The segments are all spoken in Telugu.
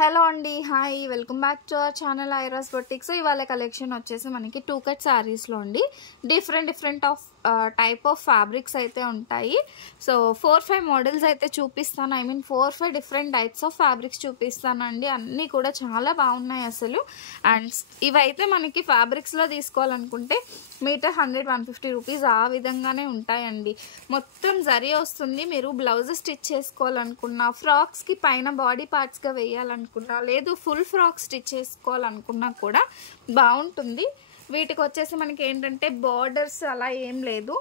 హలో అండి, hi, welcome back to our channel Iras boutique. So ఇవాళ కలెక్షన్ వచ్చేసి మనకి 2 కట్ శారీస్లో అండి different of type of fabrics అయితే ఉంటాయి. సో 4-5 మోడల్స్ అయితే చూపిస్తాను. 4-5 డిఫరెంట్ టైప్స్ ఆఫ్ ఫ్యాబ్రిక్స్ చూపిస్తానండి. అన్నీ కూడా చాలా బాగున్నాయి అసలు. అండ్ ఇవైతే మనకి ఫ్యాబ్రిక్స్లో తీసుకోవాలనుకుంటే మీటర్ 100-150 రూపీస్ ఆ విధంగానే ఉంటాయండి. మొత్తం జరీ వస్తుంది. మీరు బ్లౌజ్ స్టిచ్ చేసుకోవాలనుకున్నా, ఫ్రాక్స్కి పైన బాడీ పార్ట్స్గా వేయాలనుకున్నా, లేదు ఫుల్ ఫ్రాక్ స్టిచ్ చేసుకోవాలనుకున్నా కూడా బాగుంటుంది. వీటికి వచ్చేసి మనకి ఏంటంటే బార్డర్స్ అలా ఏం లేదు,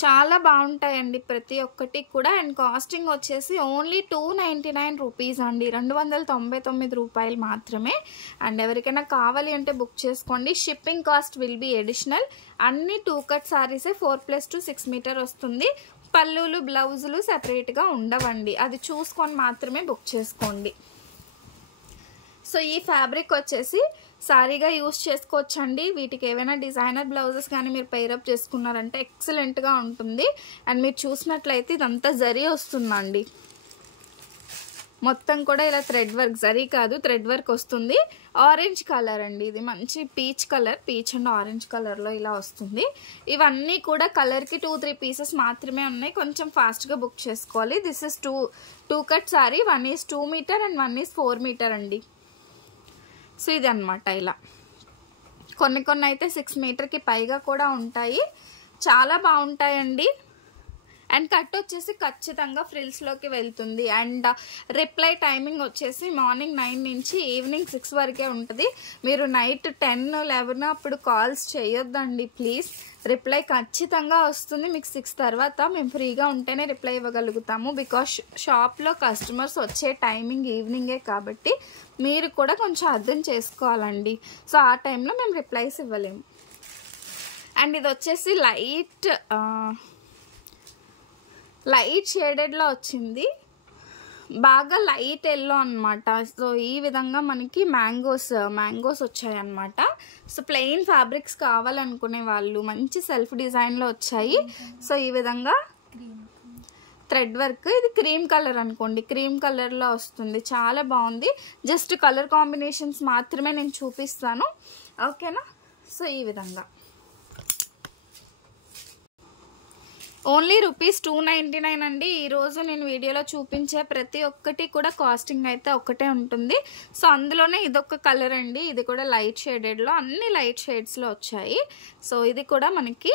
చాలా బాగుంటాయండి ప్రతి ఒక్కటి కూడా. అండ్ కాస్టింగ్ వచ్చేసి ఓన్లీ 299 రూపీస్ అండి, 299 రూపాయలు మాత్రమే. అండ్ ఎవరికైనా కావాలి అంటే బుక్ చేసుకోండి. Shipping cost will be additional. అన్ని 2 కట్ శారీసే 4+2 6 మీటర్ వస్తుంది. పళ్ళులు బ్లౌజులు సెపరేట్గా ఉండవండి, అది చూసుకొని మాత్రమే బుక్ చేసుకోండి. సో ఈ ఫ్యాబ్రిక్ వచ్చేసి సారీగా యూస్ చేసుకోవచ్చండి. వీటికి ఏవైనా డిజైనర్ బ్లౌజెస్ కానీ మీరు పైరప్ చేసుకున్నారంటే ఎక్సలెంట్గా ఉంటుంది. అండ్ మీరు చూసినట్లయితే ఇదంతా జరీ వస్తుందండి. మొత్తం కూడా ఇలా థ్రెడ్ వర్క్, జరీ కాదు థ్రెడ్ వర్క్ వస్తుంది. ఆరెంజ్ కలర్ అండి, ఇది మంచి peach colour, peach and orange కలర్లో ఇలా వస్తుంది. ఇవన్నీ కూడా కలర్కి 2-3 పీసెస్ మాత్రమే ఉన్నాయి. కొంచెం ఫాస్ట్గా బుక్ చేసుకోవాలి. This is two cut sorry. 1 is 2 metre and 1 is 4 metre అండి. సో ఇది అనమాట. ఇలా కొన్ని అయితే 6 మీటర్కి పైగా కూడా ఉంటాయి. చాలా బాగుంటాయండి. అండ్ కట్ వచ్చేసి ఖచ్చితంగా ఫ్రిల్స్లోకి వెళ్తుంది. అండ్ రిప్లై టైమింగ్ వచ్చేసి మార్నింగ్ 9 నుంచి ఈవినింగ్ 6 వరకే ఉంటుంది. మీరు నైట్ 10-11 అప్పుడు కాల్స్ చేయొద్దండి ప్లీజ్. రిప్లై ఖచ్చితంగా వస్తుంది. మీకు 6 తర్వాత మేము ఫ్రీగా ఉంటేనే రిప్లై ఇవ్వగలుగుతాము. బికాస్ షాప్లో కస్టమర్స్ వచ్చే టైమింగ్ ఈవినింగే కాబట్టి మీరు కూడా కొంచెం అర్థం చేసుకోవాలండి. సో ఆ టైంలో మేము రిప్లైస్ ఇవ్వలేము. అండ్ ఇది వచ్చేసి లైట్ షేడెడ్లో వచ్చింది, బాగా లైట్ ఎల్లో అనమాట. సో ఈ విధంగా మనకి మ్యాంగోస్ వచ్చాయన్నమాట. సో ప్లెయిన్ ఫ్యాబ్రిక్స్ కావాలనుకునే వాళ్ళు మంచి సెల్ఫ్ డిజైన్లో వచ్చాయి. సో ఈ విధంగా థ్రెడ్ వర్క్, ఇది క్రీమ్ కలర్ అనుకోండి, క్రీమ్ కలర్లో వస్తుంది. చాలా బాగుంది. జస్ట్ కలర్ కాంబినేషన్స్ మాత్రమే నేను చూపిస్తాను, ఓకేనా. సో ఈ విధంగా ఓన్లీ రూపీస్ 299 అండి. ఈరోజు నేను వీడియోలో చూపించే ప్రతి ఒక్కటి కూడా కాస్టింగ్ అయితే ఒకటే ఉంటుంది. సో అందులోనే ఇదొక కలర్ అండి, ఇది కూడా లైట్ షేడెడ్లో, అన్ని లైట్ షేడ్స్లో వచ్చాయి. సో ఇది కూడా మనకి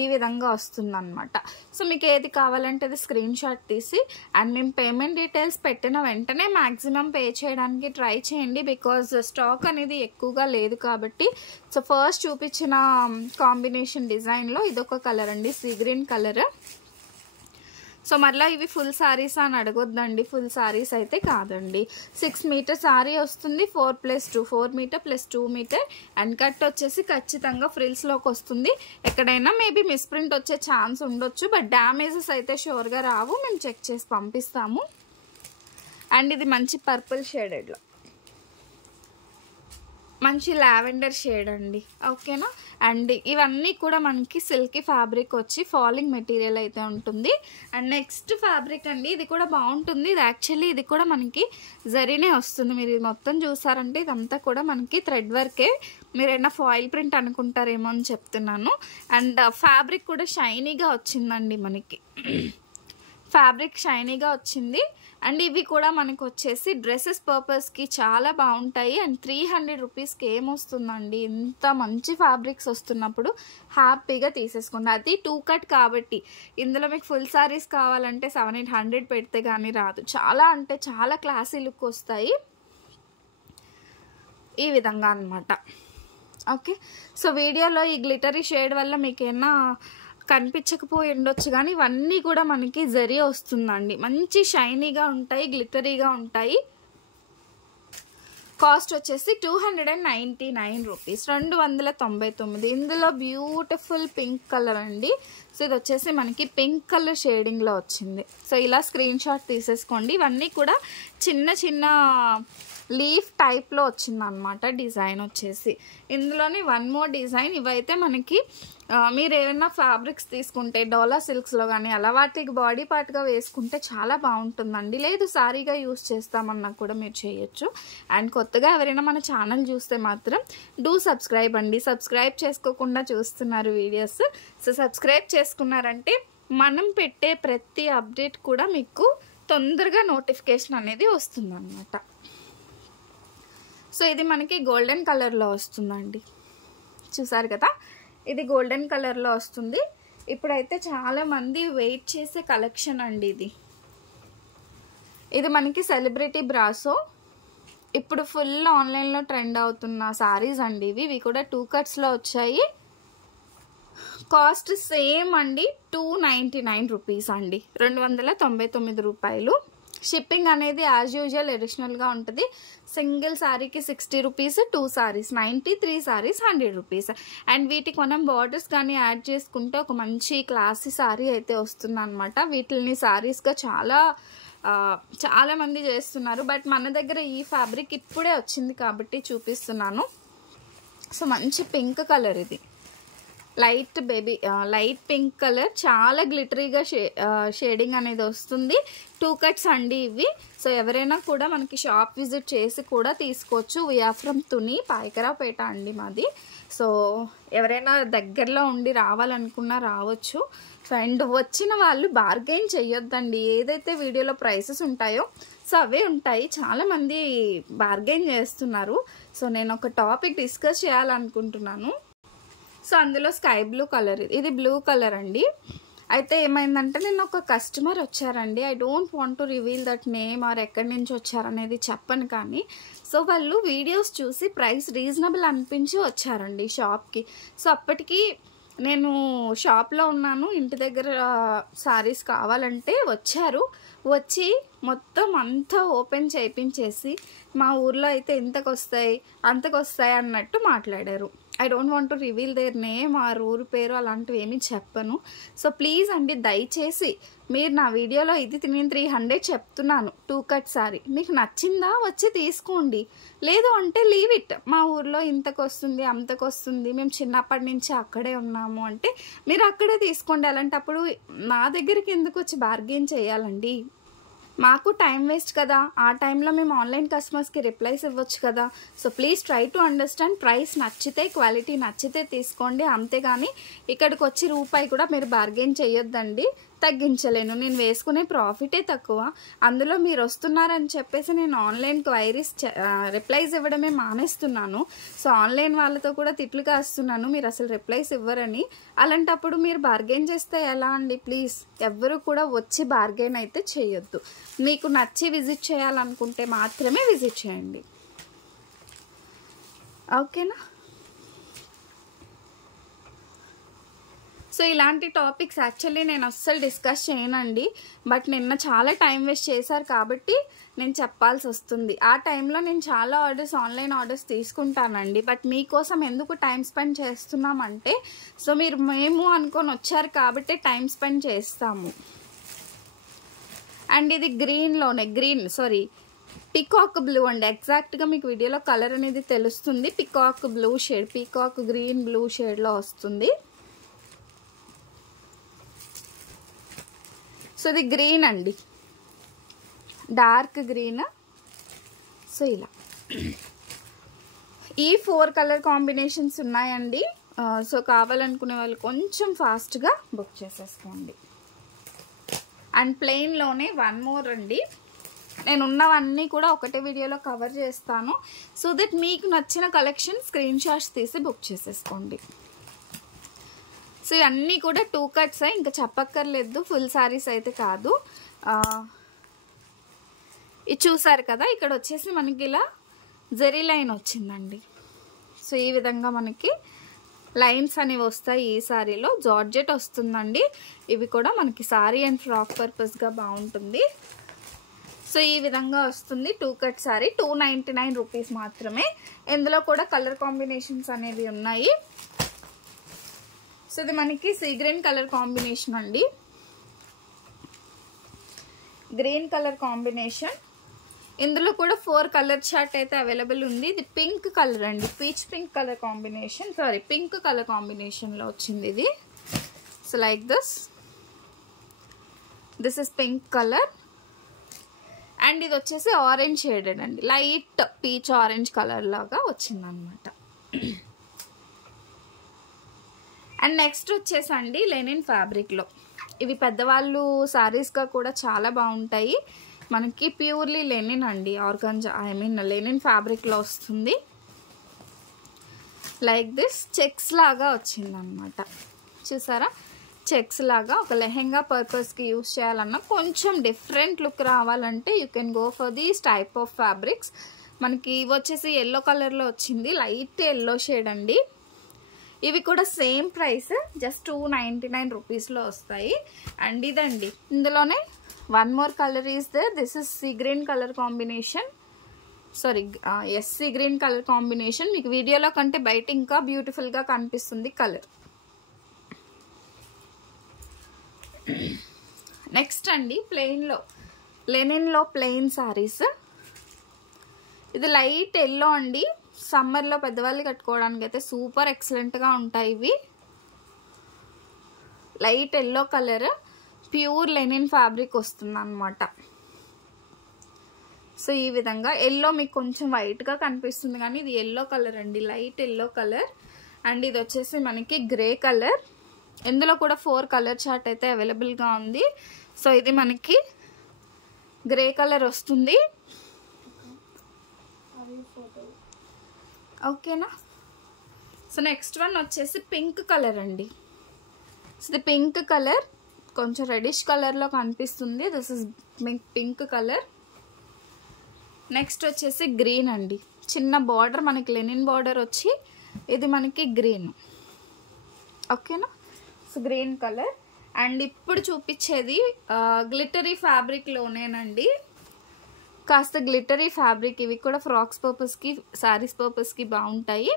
ఈ విధంగా వస్తుంది అనమాట. సో మీకు ఏది కావాలంటే అది స్క్రీన్ షాట్ తీసి అండ్ మేము పేమెంట్ డీటెయిల్స్ పెట్టిన వెంటనే మ్యాక్సిమం పే చేయడానికి ట్రై చేయండి. బికాజ్ స్టాక్ అనేది ఎక్కువగా లేదు కాబట్టి. సో ఫస్ట్ చూపించిన కాంబినేషన్ డిజైన్లో ఇదొక కలర్ అండి, సీ గ్రీన్ కలర్. సో మరలా ఇవి ఫుల్ శారీస్ అని అడగొద్దండి, ఫుల్ శారీస్ అయితే కాదండి. 6 మీటర్ శారీ వస్తుంది. 4+2 4 మీటర్ + 2 మీటర్. అండ్ కట్ వచ్చేసి ఖచ్చితంగా ఫ్రిల్స్లోకి వస్తుంది. ఎక్కడైనా మేబీ మిస్ప్రింట్ వచ్చే ఛాన్స్ ఉండొచ్చు, బట్ డ్యామేజెస్ అయితే షూర్గా రావు. మేము చెక్ చేసి పంపిస్తాము. అండ్ ఇది మంచి పర్పుల్ షేడెడ్లో, మంచి లావెండర్ షేడ్ అండి, ఓకేనా. అండ్ ఇవన్నీ కూడా మనకి సిల్కీ ఫ్యాబ్రిక్ వచ్చి ఫాలింగ్ మెటీరియల్ అయితే ఉంటుంది. అండ్ నెక్స్ట్ ఫ్యాబ్రిక్ అండి, ఇది కూడా బాగుంటుంది. ఇది యాక్చువల్లీ ఇది కూడా మనకి జరీనే వస్తుంది. మీరు ఇది మొత్తం చూసారంటే ఇదంతా కూడా మనకి థ్రెడ్ వర్కే. మీరైనా ఫాయిల్ ప్రింట్ అనుకుంటారేమో అని చెప్తున్నాను. అండ్ ఫ్యాబ్రిక్ కూడా షైనీగా వచ్చిందండి, మనకి ఫ్యాబ్రిక్ షైనీగా వచ్చింది. అండ్ ఇవి కూడా మనకు వచ్చేసి డ్రెస్సెస్ పర్పస్కి చాలా బాగుంటాయి. అండ్ 300 రూపీస్కి ఏమొస్తుందండి, ఇంత మంచి ఫ్యాబ్రిక్స్ వస్తున్నప్పుడు హ్యాపీగా తీసేసుకోండి. అది 2 కట్ కాబట్టి. ఇందులో మీకు ఫుల్ శారీస్ కావాలంటే 700-800 పెడితే కానీ రాదు. చాలా అంటే చాలా క్లాసీ లుక్ వస్తాయి ఈ విధంగా అనమాట, ఓకే. సో వీడియోలో ఈ గ్లిటరీ షేడ్ వల్ల మీకేనా కనిపించకపోయి ఉండొచ్చు, కానీ ఇవన్నీ కూడా మనకి జరీ వస్తుందండి. మంచి షైనీగా ఉంటాయి, గ్లిటరీగా ఉంటాయి. కాస్ట్ వచ్చేసి 299 రూపీస్, 299. ఇందులో బ్యూటిఫుల్ పింక్ కలర్ అండి. సో ఇది వచ్చేసి మనకి పింక్ కలర్ షేడింగ్లో వచ్చింది. సో ఇలా స్క్రీన్ షాట్ తీసేసుకోండి. ఇవన్నీ కూడా చిన్న లీఫ్ టైప్లో వచ్చిందనమాట డిజైన్ వచ్చేసి. ఇందులోని వన్ మోర్ డిజైన్. ఇవైతే మనకి మీరు ఏమైనా ఫ్యాబ్రిక్స్ తీసుకుంటే డోలా సిల్క్స్లో కానీ అలా వాటికి బాడీ పార్ట్గా వేసుకుంటే చాలా బాగుంటుందండి. లేదు సారీగా యూస్ చేస్తామన్నా కూడా మీరు చేయొచ్చు. అండ్ కొత్తగా ఎవరైనా మన ఛానల్ చూస్తే మాత్రం డూ సబ్స్క్రైబ్ అండి. సబ్స్క్రైబ్ చేసుకోకుండా చూస్తున్నారు వీడియోస్. సో సబ్స్క్రైబ్ చేసుకున్నారంటే మనం పెట్టే ప్రతి అప్డేట్ కూడా మీకు తొందరగా నోటిఫికేషన్ అనేది వస్తుందన్నమాట. సో ఇది మనకి గోల్డెన్ కలర్లో వస్తుందండి. చూసారు కదా, ఇది గోల్డెన్ కలర్లో వస్తుంది. ఇప్పుడైతే చాలామంది వెయిట్ చేసే కలెక్షన్ అండి ఇది మనకి సెలబ్రిటీ బ్రాసో. ఇప్పుడు ఫుల్ ఆన్లైన్లో ట్రెండ్ అవుతున్న సారీస్ అండి ఇవి కూడా 2 కట్స్లో వచ్చాయి. కాస్ట్ సేమ్ అండి, 299 రూపీస్ అండి, 299 రూపాయలు. షిప్పింగ్ అనేది యాజ్ యూజువల్ అడిషనల్గా ఉంటుంది. సింగిల్ శారీకి 60 rupees, 2 saris 90, 3 saris 100 rupees. And వీటికి మనం బార్డర్స్ కానీ యాడ్ చేసుకుంటే ఒక మంచి క్లాసీ శారీ అయితే వస్తుంది అనమాట. వీటిని శారీస్గా చాలా మంది చేస్తున్నారు. బట్ మన దగ్గర ఈ ఫ్యాబ్రిక్ ఇప్పుడే వచ్చింది కాబట్టి చూపిస్తున్నాను. సో మంచి పింక్ కలర్, ఇది లైట్ పింక్ కలర్, చాలా గ్లిటరీగా షేడింగ్ అనేది వస్తుంది. 2 కట్స్ అండి ఇవి. సో ఎవరైనా కూడా మనకి షాప్ విజిట్ చేసి కూడా తీసుకోవచ్చు. వీఆర్ ఫ్రమ్ తుని, పాయకరాపేట అండి మాది. సో ఎవరైనా దగ్గరలో ఉండి రావాలనుకున్నా రావచ్చు. అండ్ వచ్చిన వాళ్ళు బార్గెయిన్ చెయ్యొద్దండి. ఏదైతే వీడియోలో ప్రైసెస్ ఉంటాయో సో అవే ఉంటాయి. చాలామంది బార్గెయిన్ చేస్తున్నారు. సో నేను ఒక టాపిక్ డిస్కస్ చేయాలనుకుంటున్నాను. సో అందులో స్కై బ్లూ కలర్, ఇది బ్లూ కలర్ అండి. అయితే ఏమైందంటే నేను ఒక కస్టమర్ వచ్చారండి. I don't want to reveal that name or ఎక్కడి నుంచి వచ్చారనేది చెప్పను కానీ. సో వాళ్ళు వీడియోస్ చూసి ప్రైస్ రీజనబుల్ అనిపించి వచ్చారండి షాప్కి. సో అప్పటికి నేను షాప్లో ఉన్నాను, ఇంటి దగ్గర సారీస్ కావాలంటే వచ్చి మొత్తం అంతా ఓపెన్ చేయించేసి మా ఊర్లో అయితే ఇంతకొస్తాయి అంతకొస్తాయి అన్నట్టు మాట్లాడారు. I don't want to reveal their name or ఊరు పేరు అలాంటివి ఏమీ చెప్పను. సో ప్లీజ్ అండి, దయచేసి మీరు నా వీడియోలో ఇది నేను 300 చెప్తున్నాను 2 కట్ సారీ. మీకు నచ్చిందా వచ్చి తీసుకోండి, లేదు అంటే లీవ్ ఇట్. మా ఊర్లో ఇంతకొస్తుంది అంతకొస్తుంది, మేము చిన్నప్పటి నుంచి అక్కడే ఉన్నాము అంటే మీరు అక్కడే తీసుకోండి. అలాంటప్పుడు నా దగ్గరికి ఎందుకు వచ్చి బార్గెయిన్ చేయాలండి? మాకు టైం వేస్ట్ కదా. ఆ టైంలో మేము ఆన్లైన్ కస్టమర్స్కి రిప్లైస్ ఇవ్వచ్చు కదా. So please try to understand. Price నచ్చితే, క్వాలిటీ నచ్చితే తీసుకోండి. అంతేగాని ఇక్కడికి వచ్చి రూపాయి కూడా మీరు బార్గెయిన్ చేయొద్దండి. తగ్గించలేను, నేను వేసుకునే ప్రాఫిటే తక్కువ. అందులో మీరు వస్తున్నారని చెప్పేసి నేను ఆన్లైన్ క్వైరీస్ రిప్లైస్ ఇవ్వడమే మానేస్తున్నాను. సో ఆన్లైన్ వాళ్ళతో కూడా తిట్లు కాస్తున్నాను, మీరు అసలు రిప్లైస్ ఇవ్వరని. అలాంటప్పుడు మీరు బార్గెయిన్ చేస్తే ఎలా అండి? ప్లీజ్ ఎవ్వరు కూడా వచ్చి బార్గెయిన్ అయితే చేయొద్దు. మీకు నచ్చి విజిట్ చేయాలనుకుంటే మాత్రమే విజిట్ చేయండి, ఓకేనా? సో ఇలాంటి టాపిక్స్ యాక్చువల్లీ నేను అస్సలు డిస్కస్ చేయనండి. బట్ నిన్న చాలా టైం వేస్ట్ చేశారు కాబట్టి నేను చెప్పాల్సి వస్తుంది. ఆ టైంలో నేను చాలా ఆన్లైన్ ఆర్డర్స్ తీసుకుంటానండి. బట్ మీకోసం ఎందుకు టైం స్పెండ్ చేస్తున్నామంటే, సో మీరు మేము అనుకొని వచ్చారు కాబట్టి టైం స్పెండ్ చేస్తాము. అండ్ ఇది పికాక్ బ్లూ అండి. ఎగ్జాక్ట్గా మీకు వీడియోలో కలర్ అనేది తెలుస్తుంది. Peacock blue shade, peacock green blue షేడ్లో వస్తుంది. సో ఇది గ్రీన్ అండి, డార్క్ గ్రీన్. సో ఇలా ఈ 4 కలర్ కాంబినేషన్స్ ఉన్నాయండి. సో కావాలనుకునే వాళ్ళు కొంచెం ఫాస్ట్గా బుక్ చేసేసుకోండి. అండ్ ప్లెయిన్లోనే 1 మోర్ అండి. నేను ఉన్నవన్నీ కూడా ఒకటే వీడియోలో కవర్ చేస్తాను. సో దట్ మీకు నచ్చిన కలెక్షన్ స్క్రీన్ షాట్స్ తీసి బుక్ చేసేసుకోండి. సో ఇవన్నీ కూడా 2 కట్స్, ఇంకా చెప్పక్కర్లేదు, ఫుల్ శారీస్ అయితే కాదు. ఇది చూసారు కదా, ఇక్కడ వచ్చేసి మనకి ఇలా జరీ లైన్ వచ్చిందండి. సో ఈ విధంగా మనకి లైన్స్ అనేవి వస్తాయి. ఈ శారీలో జార్జెట్ వస్తుందండి. ఇవి కూడా మనకి శారీ అండ్ ఫ్రాక్ పర్పస్గా బాగుంటుంది. సో ఈ విధంగా వస్తుంది 2 కట్ శారీ, 299 రూపీస్ మాత్రమే. ఇందులో కూడా కలర్ కాంబినేషన్స్ అనేవి ఉన్నాయి. సో ఇది మనకి సీ గ్రీన్ కలర్ కాంబినేషన్ అండి, గ్రీన్ కలర్ కాంబినేషన్. ఇందులో కూడా 4 కలర్ చార్ట్ అయితే అవైలబుల్ ఉంది. ఇది పింక్ కలర్ అండి, peach pink colour combination, sorry pink colour కాంబినేషన్లో వచ్చింది ఇది. So like this is pink colour and ఇది వచ్చేసి ఆరెంజ్ షేడెడ్ అండి, లైట్ పీచ్ ఆరెంజ్ కలర్ లాగా వచ్చిందనమాట. అండ్ నెక్స్ట్ వచ్చేసండి లెనిన్ ఫ్యాబ్రిక్లో, ఇవి పెద్దవాళ్ళు శారీస్గా కూడా చాలా బాగుంటాయి. మనకి ప్యూర్లీ లెనిన్ అండి, ఆర్గాంజా లెనిన్ ఫ్యాబ్రిక్లో వస్తుంది. లైక్ దిస్ చెక్స్ లాగా వచ్చిందనమాట, చూసారా? చెక్స్ లాగా ఒక లెహెంగా పర్పస్కి యూస్ చేయాలన్నా కొంచెం డిఫరెంట్ లుక్ రావాలంటే you can go for these type of fabrics. మనకి ఇవి వచ్చేసి ఎల్లో కలర్లో వచ్చింది, లైట్ ఎల్లో షేడ్ అండి. ఇవి కూడా సేమ్ ప్రైస్, జస్ట్ 299 రూపీస్లో వస్తాయి. అండ్ ఇదండి, ఇందులోనే one more colour is there. This is sea green colour combination, sorry sea green colour combination. మీకు వీడియోలో కంటే బయట ఇంకా బ్యూటిఫుల్గా కనిపిస్తుంది కలర్. నెక్స్ట్ అండి ప్లెయిన్లో, లెనిన్లో ప్లెయిన్ శారీస్. ఇది లైట్ ఎల్లో అండి, సమ్మర్లో పెద్దవాళ్ళు కట్టుకోవడానికి అయితే సూపర్ ఎక్సలెంట్గా ఉంటాయి ఇవి. Light yellow colour, pure linen fabric వస్తుంది అనమాట. సో ఈ విధంగా ఎల్లో మీకు కొంచెం వైట్గా కనిపిస్తుంది కానీ ఇది ఎల్లో కలర్ అండి, లైట్ ఎల్లో కలర్. అండ్ ఇది వచ్చేసి మనకి గ్రే కలర్. ఇందులో కూడా 4 కలర్ చార్ట్ అయితే అవైలబుల్గా ఉంది. సో ఇది మనకి గ్రే కలర్ వస్తుంది, ఓకేనా? సో నెక్స్ట్ వన్ వచ్చేసి పింక్ కలర్ అండి. సో ఇది పింక్ కలర్ కొంచెం రెడిష్ కలర్లో కనిపిస్తుంది. This is pink colour. Next వచ్చేసి గ్రీన్ అండి, చిన్న బార్డర్, మనకి లెనిన్ బార్డర్ వచ్చి ఇది మనకి గ్రీన్, ఓకేనా? So green colour. అండ్ ఇప్పుడు చూపించేది గ్లిటరీ ఫ్యాబ్రిక్లోనేనండి, కాస్త గ్లిటరీ ఫ్యాబ్రిక్. ఇవి కూడా ఫ్రాక్స్ పర్పస్కి, శారీస్ పర్పస్కి బాగుంటాయి.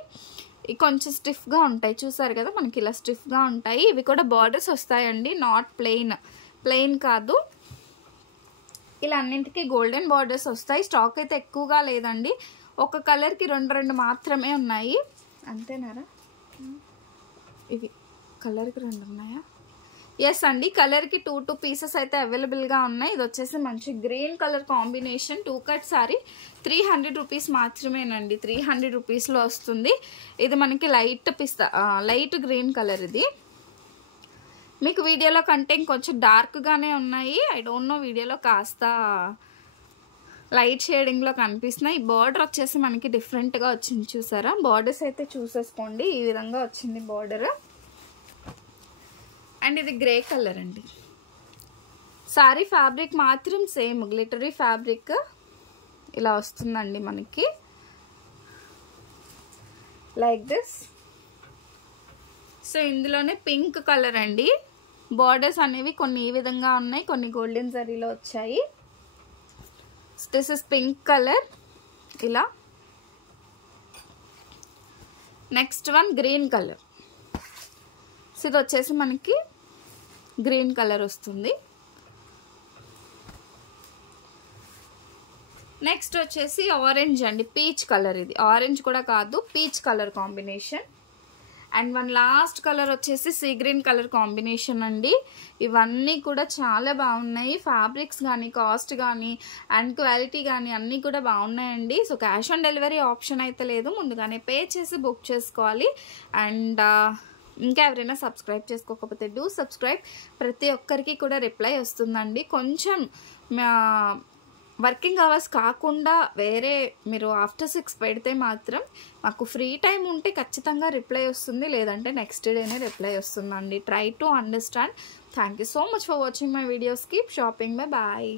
ఇవి కొంచెం స్టిఫ్గా ఉంటాయి, చూసారు కదా మనకి ఇలా స్టిఫ్గా ఉంటాయి. ఇవి కూడా బార్డర్స్ వస్తాయండి, నాట్ ప్లెయిన్ కాదు. ఇలా అన్నింటికి గోల్డెన్ బార్డర్స్ వస్తాయి. స్టాక్ అయితే ఎక్కువగా లేదండి, ఒక కలర్కి 2 మాత్రమే ఉన్నాయి, అంతేనారా? ఇవి కలర్కి 2 ఉన్నాయా? ఎస్ అండి, కలర్కి 2 పీసెస్ అయితే అవైలబుల్గా ఉన్నాయి. ఇది వచ్చేసి మంచి green colour combination 2 cut sari, 300 rupees మాత్రమేనండి, 300 రూపీస్లో వస్తుంది. ఇది మనకి లైట్ గ్రీన్ కలర్. ఇది మీకు వీడియోలో కంటే ఇంకొంచెం డార్క్గానే ఉన్నాయి. ఐ డోంట్ నో, వీడియోలో కాస్త లైట్ షేడింగ్లో కనిపిస్తున్నాయి. ఈ బార్డర్ వచ్చేసి మనకి డిఫరెంట్గా వచ్చింది, చూసారా? బార్డర్స్ అయితే చూసేసుకోండి, ఈ విధంగా వచ్చింది బార్డర్. అండ్ ఇది గ్రే కలర్ అండి. సారీ ఫ్యాబ్రిక్ మాత్రం సేమ్ గ్లిటరీ ఫ్యాబ్రిక్ ఇలా వస్తుందండి మనకి, లైక్ దిస్. సో ఇందులోనే పింక్ కలర్ అండి, బార్డర్స్ అనేవి కొన్ని ఈ విధంగా ఉన్నాయి, కొన్ని గోల్డెన్ జరీలో వచ్చాయి. దిస్ ఇస్ పింక్ కలర్ ఇలా. Next one green colour. So ఇది వచ్చేసి మనకి గ్రీన్ కలర్ వస్తుంది. నెక్స్ట్ వచ్చేసి ఆరెంజ్ అండి, పీచ్ కలర్. ఇది ఆరెంజ్ కూడా కాదు, peach colour combination. And one last colour వచ్చేసి సీ గ్రీన్ కలర్ కాంబినేషన్ అండి. ఇవన్నీ కూడా చాలా బాగున్నాయి, ఫ్యాబ్రిక్స్ కానీ, కాస్ట్ కానీ, అండ్ క్వాలిటీ కానీ అన్నీ కూడా బాగున్నాయండి. So cash on delivery option అయితే లేదు, ముందుగానే పే చేసి బుక్ చేసుకోవాలి. అండ్ ఇంకా ఎవరైనా సబ్స్క్రైబ్ చేసుకోకపోతే డూ సబ్స్క్రైబ్, ప్రతి ఒక్కరికి కూడా రిప్లై వస్తుందండి. కొంచెం వర్కింగ్ అవర్స్ కాకుండా వేరే మీరు ఆఫ్టర్ 6 పెడితే మాత్రం మాకు ఫ్రీ టైం ఉంటే ఖచ్చితంగా రిప్లై వస్తుంది, లేదంటే నెక్స్ట్ డేనే రిప్లై వస్తుందండి. Try to understand. Thank you so much for watching my videos. Keep shopping. Bye bye.